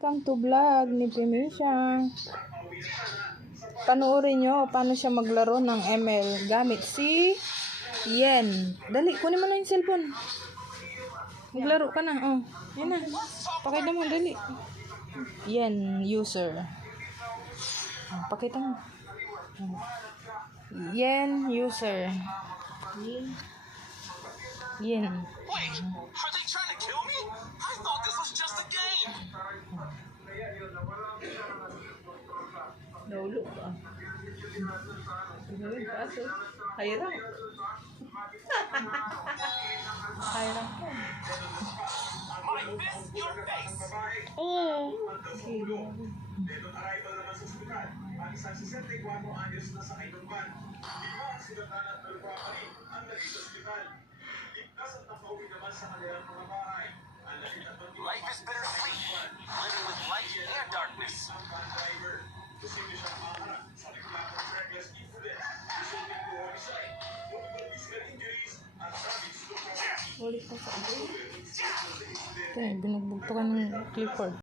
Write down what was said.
Welcome to vlog ni Pimisha. Panoorin nyo paano siya maglaro ng ML gamit si Yen. Dali, kunin mo na yung cellphone. Maglaro ka na. Oh, yan na. Pakita mo, dali. Yen user. Oh, pakita mo. Oh. Yen user. Yen. Wait, are they trying to kill me? I thought this was just a game. Nahulog ka. Nahulog ka. Hirap. Hirap ka. My fist, your face. Oo. Nitong arrival naman sa ospital, ang isang 64 anyos na sa Kainumban. Lima ang sinatan at nagpapari ang naging sa ospital. Ligtas at napauwi naman sa kanilang mga bahay. Ang lakit at Life is bittersweet, living with light and darkness. ang van driver. Posible siyang maharap sa reklamong reckless imprudence, resulting to homicide, multiple physical injuries, at damage to property. Ulit pa sa akin. Ito, binugbog pa ka ng clipboard.